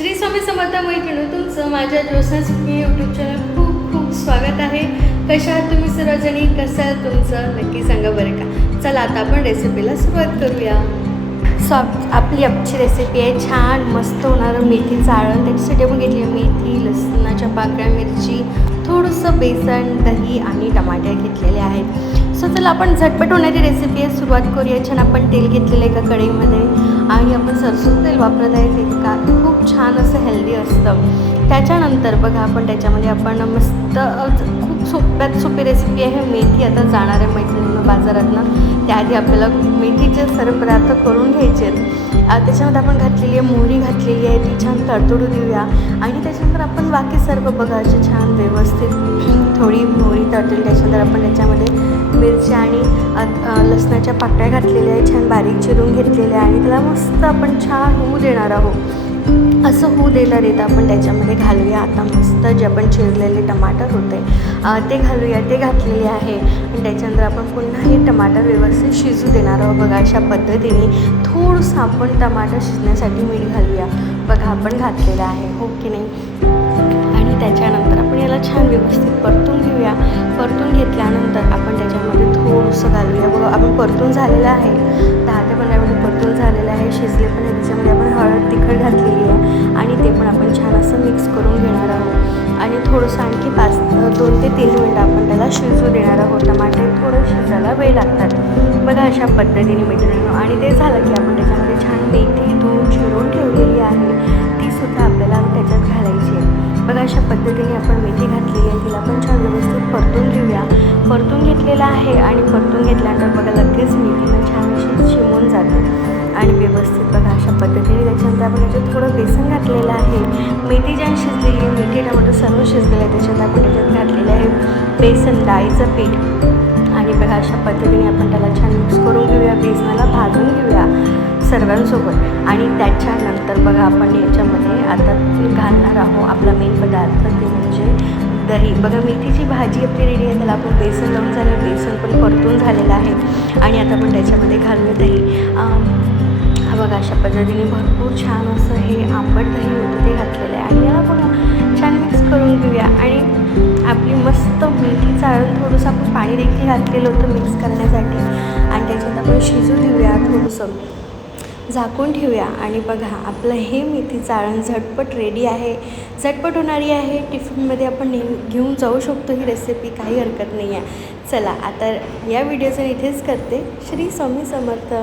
श्री स्वामी समर्थ मैत्रिणी, तुमचं माझ्या ज्योत्स्ना सुखी यूट्यूब चॅनल खूप खूप स्वागत आहे. कशा आहात तुम्ही सर्वजणी? कसं आहे तुमचं नक्की सांगा बरं का. चला आता आपण रेसिपीला सुरुवात करूया. आपली आजची रेसिपी आहे छान मस्त होणारं मेथी चाळण. त्याच्यासाठी आपण घेतली मेथी, लसणाच्या पाकळ्या, मिरची, थोडंसं बेसन, दही आणि टमाटे घेतलेले आहेत. सो चला आपण झटपट होणारी रेसिपी आहे, सुरुवात करूया. छान आपण तेल घेतलेलं आहे एका कढईमध्ये आणि आपण सरसों तेल वापरत आहे. ते का खूप छान असं हेल्दी असतं. त्याच्यानंतर बघा आपण त्याच्यामध्ये आपण मस्त खूप सोप्यात सोपी रेसिपी आहे. मेथी आता जाणार आहे मैत्रिणींना बाजारातनं. त्याआधी आपल्याला मेथीचे सर्व पदार्थ करून घ्यायचे आहेत. त्याच्यामध्ये आपण घातलेली आहे मोहरी घातलेली आहे, ती छान तडतडू देऊया. आणि त्याच्यानंतर आपण बाकी सर्व बघा असे छान व्यवस्थित थोडी मोहरी तडतडली. त्याच्यानंतर आपण त्याच्यामध्ये मिरची आणि लसणाच्या पाकळ्या घातलेल्या आहे, छान बारीक चिरून घेतलेल्या आहे. आणि त्याला मस्त आपण छान होऊ देणार आहोत. असं होऊ देता आपण त्याच्यामध्ये घालूया आता मस्त जे आपण चिरलेले टमाटर होते ते घालूया. ते घातलेले आहे आणि त्याच्यानंतर आपण पुन्हा हे टमाटर व्यवस्थित शिजू देणार आहोत. बघा अशा पद्धतीने थोडंसं आपण टमाटर शिजण्यासाठी मीठ घालूया. बघा आपण घातलेलं आहे, हो की नाही. आणि त्याच्यानंतर आपण याला छान व्यवस्थित परतून घेऊया. परतून घेतल्यानंतर आपण त्याच्यामध्ये थोडंसं घालूया. बघा आपण परतून झालेलं आहे, 10 ते 15 मिनिट परतून झालेलं आहे, शिजले पण आहे. त्याच्यामध्ये आपण हळद तिखट घातलेली आहे आणि ते पण आपण छान असं मिक्स करून घेणार आहोत. आणि थोडंसं आणखी 2 ते 3 मिनिटं आपण त्याला शिजू देणार आहोत. टमाटे थोडं शिजायला वेळ लागतात. बघा अशा पद्धतीने मिळून. आणि ते झालं की आपण त्याच्यामध्ये छान मेथी धुवून चिरून ठेवलेली आहे, तीसुद्धा आपल्याला त्याच्यात घालायची आहे. बघा अशा पद्धतीने आपण मेथी घातलेली आहे, तिला पण छान व्यवस्थित परतून घेऊया. परतून घेतलेलं आहे आणि परतून घेतल्यानंतर बघा लगेच मेथीनं छान अशी शिमून जाते आणि व्यवस्थित बघा अशा पद्धतीने. त्याच्यानंतर आपण याच्यात थोडं बेसन घातलेलं आहे. मेथी ज्या शिजलेली आहे, मेथी टमाटर सर्व शिजलेलं आहे, त्याच्यात आपण त्याच्यात घातलेलं आहे बेसन, डाळीचं पीठ. आणि बघा अशा पद्धतीने आपण त्याला छान मिक्स करून घेऊया. बेसनाला भाजून घेऊया सर्वांसोबत. आणि त्याच्यानंतर बघा आपण याच्यामध्ये आता घालणार आहोत आपला मेन पदार्थ, ते म्हणजे दही. बघा मेथीची भाजी आपली रेडी आहे, त्याला आपण बेसन लावून झालं, बेसन पण परतून झालेलं आहे. आणि आता आपण त्याच्यामध्ये घालूया दही. हा बघा अशा पद्धतीने भरपूर छान असं हे आंबट दही होतं ते घातलेलं आहे. आणि याला बघा छान मिक्स करून घेऊया. आणि आपली मस्त मेथी चाळून थोडंसं आपण पाणी देखील घातलेलं होतं मिक्स करण्यासाठी. आणि त्याच्यात आपण शिजू देऊया, थोडंसं झाकून ठेवूया. आणि बघा आपलं हे मेथी चाळण झटपट रेडी आहे, झटपट होणारी आहे. टिफिनमध्ये आपण घेऊन जाऊ शकतो ही रेसिपी, काही हरकत नाही आहे. चला आता या व्हिडिओचं इथेच करते. श्री स्वामी समर्थ.